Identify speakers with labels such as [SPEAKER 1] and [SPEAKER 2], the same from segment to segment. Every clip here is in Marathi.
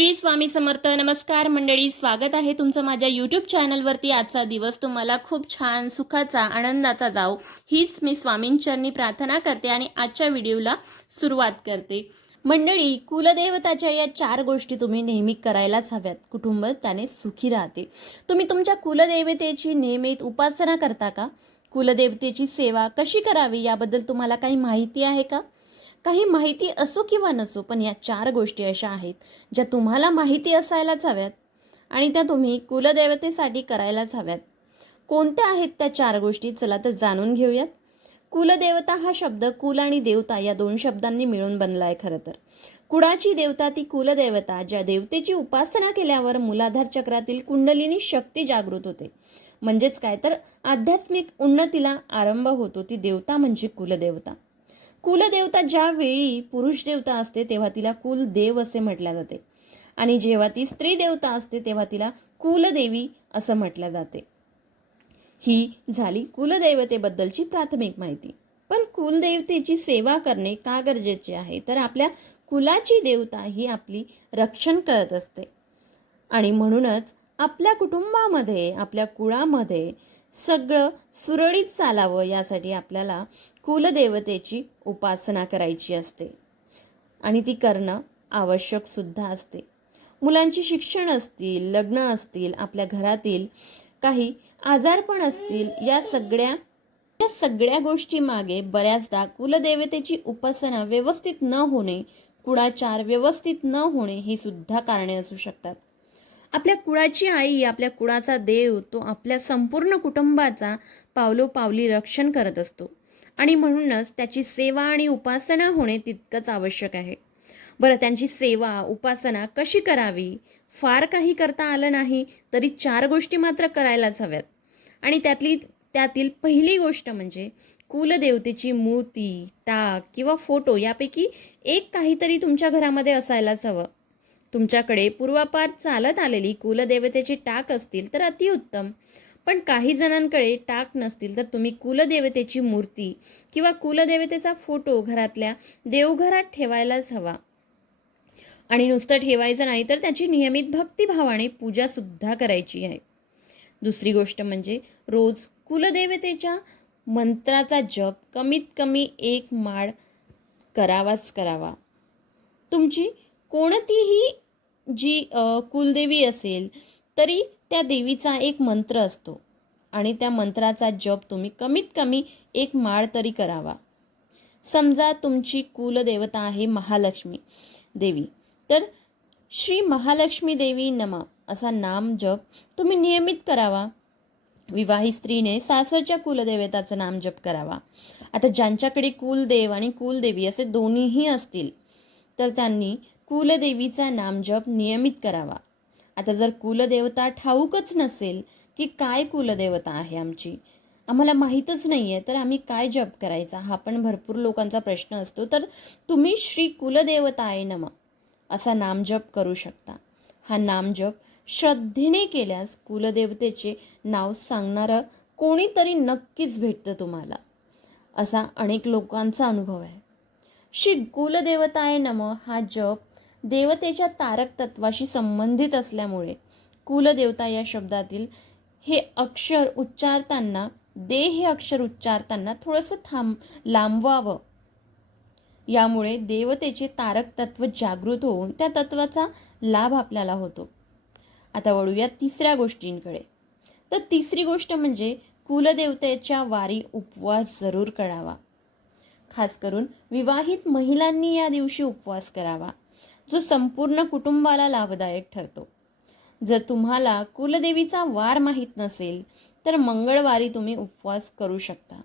[SPEAKER 1] श्री स्वामी समर्थ नमस्कार मंडळी स्वागत आहे तुमचं माझ्या यूट्यूब चॅनलवरती आजचा दिवस तुम्हाला खूप छान सुखाचा आनंदाचा जाओ हीच मी स्वामींचरणी प्रार्थना करते आणि आजच्या व्हिडिओला सुरुवात करते. मंडळी कुलदेवताच्या या चार गोष्टी तुम्ही नेहमी करायलाच हव्यात. कुटुंब त्याने सुखी राहते तुम्ही तुमच्या कुलदेवतेची नियमित उपासना करता का? कुलदेवतेची सेवा कशी करावी याबद्दल तुम्हाला काही माहिती आहे का? काही माहिती असो किंवा नसो पण या चार गोष्टी अशा आहेत ज्या तुम्हाला माहिती असायलाच हव्यात आणि त्या तुम्ही कुलदेवतेसाठी करायलाच हव्यात. कोणत्या आहेत त्या चार गोष्टी? चला तर जाणून घेऊयात. कुलदेवता हा शब्द कुल आणि देवता या दोन शब्दांनी मिळून बनला आहे खरं तर. कुळाची देवता ती कुलदेवता ज्या देवतेची उपासना केल्यावर मुलाधार चक्रातील कुंडलिनी शक्ती जागृत होते. म्हणजेच काय तर आध्यात्मिक उन्नतीला आरंभ होतो. ती देवता म्हणजे कुलदेवता. कुलदेवता ज्यावेळी पुरुष देवता असते तेव्हा तिला कुलदेव असे म्हटल्या जाते. आणि जेव्हा ती स्त्री देवता असते तेव्हा तिला कुलदेवी असं म्हटलं जाते. ही झाली कुलदेवतेबद्दलची प्राथमिक माहिती. पण कुलदेवतेची सेवा करणे का गरजेचे आहे? तर आपल्या कुलाची देवता ही आपली रक्षण करत असते. आणि म्हणूनच आपल्या कुटुंबामध्ये आपल्या कुळामध्ये सगळं सुरळीत चालावं यासाठी आपल्याला कुलदेवतेची उपासना करायची असते. आणि ती करणं आवश्यक सुद्धा असते. मुलांची शिक्षण असतील लग्न असतील आपल्या घरातील काही आजारपण असतील या सगळ्या या सगळ्या गोष्टी मागे बऱ्याचदा कुलदेवतेची उपासना व्यवस्थित न होणे कुळाचार व्यवस्थित न होणे ही सुद्धा कारणे असू शकतात. आपल्या कुळाची आई आपल्या कुळाचा देव तो आपल्या संपूर्ण कुटुंबाचा पावलोपावली रक्षण करत असतो. आणि म्हणूनच त्याची सेवा आणि उपासना होणे तितकंच आवश्यक आहे. बरं त्यांची सेवा उपासना कशी करावी? फार काही करता आलं नाही तरी चार गोष्टी मात्र करायलाच हव्यात. आणि त्यातली त्यातील पहिली गोष्ट म्हणजे कुलदेवतेची मूर्ती टाक किंवा फोटो यापैकी एक काहीतरी तुमच्या घरामध्ये असायलाच हवं. तुमच्याकडे पूर्वापार चालत आलेली कुलदेवतेची टाक असतील तर अतिउत्तम. पण काही जणांकडे टाक नसतील तर तुम्ही कुलदेवतेची मूर्ती किंवा कुलदेवतेचा फोटो घरातल्या देवघरात ठेवायलाच हवा. आणि नुसतं ठेवायचं नाही तर त्याची नियमित भक्तिभावाने पूजासुद्धा करायची आहे. दुसरी गोष्ट म्हणजे रोज कुलदेवतेच्या मंत्राचा जप कमीत कमी एक माळ करावाच करावा. तुमची कोणतीही जी कुलदेवी असेल तरी त्या देवीचा एक मंत्र असतो. आणि त्या मंत्राचा जप तुम्ही कमीत कमी एक माळ तरी करावा. समजा तुमची कुलदेवता आहे महालक्ष्मी देवी. तर श्री महालक्ष्मी देवी नमा असा नाम जप तुम्ही नियमित करावा. विवाहित स्त्रीने सासरच्या कुलदेवताचं नाम जप करावा. आता ज्यांच्याकडे कुलदेव आणि कुलदेवी असे दोन्हीही असतील तर त्यांनी कुलदेवीचा नामजप नियमित करावा. आता जर कुलदेवता ठाऊकच नसेल की काय कुलदेवता आहे आमची? आम्हाला माहीतच नाही आहे तर आम्ही काय जप करायचा? हा पण भरपूर लोकांचा प्रश्न असतो. तर तुम्ही श्री कुलदेवता आहे नम असा नामजप करू शकता. हा नामजप श्रद्धेने केल्यास कुलदेवतेचे नाव सांगणारं कोणीतरी नक्कीच भेटतं तुम्हाला. असा अनेक लोकांचा अनुभव आहे. श्री कुलदेवताय नम हा जप देवतेच्या तारक तत्वाशी संबंधित असल्यामुळे कुलदेवता या शब्दातील हे अक्षर उच्चारताना दे हे अक्षर उच्चारताना थोडंसं थांब लांबवावं. यामुळे देवतेचे तारक तत्व जागृत होऊन त्या तत्वाचा लाभ आपल्याला होतो. आता वळूया तिसऱ्या गोष्टींकडे. तर तिसरी गोष्ट म्हणजे कुलदेवतेच्या वारी उपवास जरूर करावा. खास करून विवाहित महिलांनी या दिवशी उपवास करावा. जो संपूर्ण कुटुंबाला लाभदायक ठरतो. जर तुम्हाला कुलदेवीचा वार माहीत नसेल तर मंगळवारी तुम्ही उपवास करू शकता.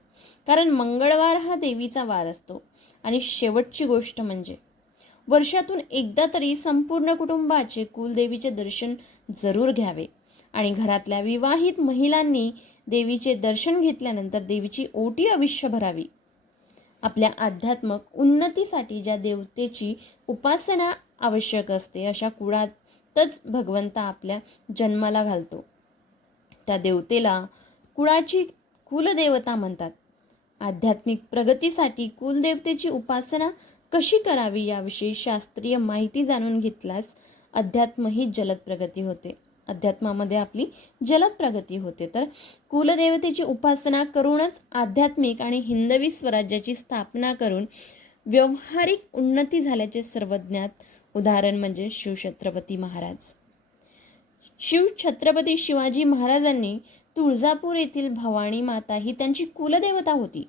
[SPEAKER 1] कारण मंगळवार हा देवीचा वार असतो. आणि शेवटची गोष्ट म्हणजे वर्षातून एकदा तरी संपूर्ण कुटुंबाचे कुलदेवीचे दर्शन जरूर घ्यावे. आणि घरातल्या विवाहित महिलांनी देवीचे दर्शन घेतल्यानंतर देवीची ओटी अविष्य भरावी. आपल्या आध्यात्मक उन्नतीसाठी ज्या देवतेची उपासना आवश्यक असते. अशा कुळातच भगवंत आपल्या जन्माला घालतो. त्या देवतेला कुळाची कुलदेवता म्हणतात. आध्यात्मिक प्रगतीसाठी कुलदेवतेची उपासना कशी करावी याविषयी शास्त्रीय माहिती जाणून घेतल्यास अध्यात्म ही जलद प्रगती होते. अध्यात्मामध्ये आपली जलद प्रगती होते. तर कुलदेवतेची उपासना करूनच आध्यात्मिक आणि हिंदवी स्वराज्याची स्थापना करून व्यवहारिक उन्नती झाल्याचे सर्वज्ञात उदाहरण म्हणजे शिवछत्रपती महाराज. शिव छत्रपती शिवाजी महाराजांनी तुळजापूर येथील भवानी माता ही त्यांची कुलदेवता होती.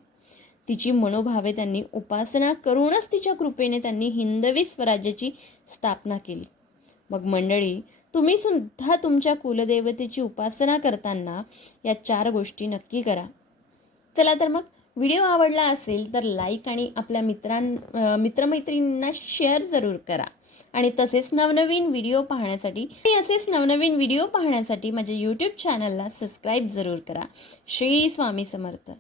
[SPEAKER 1] तिची मनोभावे त्यांनी उपासना करूनच तिच्या कृपेने त्यांनी हिंदवी स्वराज्याची स्थापना केली. मग मंडळी तुम्ही सुद्धा तुमच्या कुलदेवतेची उपासना करताना या चार गोष्टी नक्की करा. चला तर मग व्हिडिओ आवडला असेल तर लाईक आणि आपल्या मित्रां मित्रमैत्रिणींना शेअर जरूर करा. आणि तसेच नवनवीन व्हिडिओ पाहण्यासाठी आणि असेच नवनवीन व्हिडिओ पाहण्यासाठी माझ्या यूट्यूब चॅनलला सबस्क्राईब जरूर करा. श्री स्वामी समर्थ.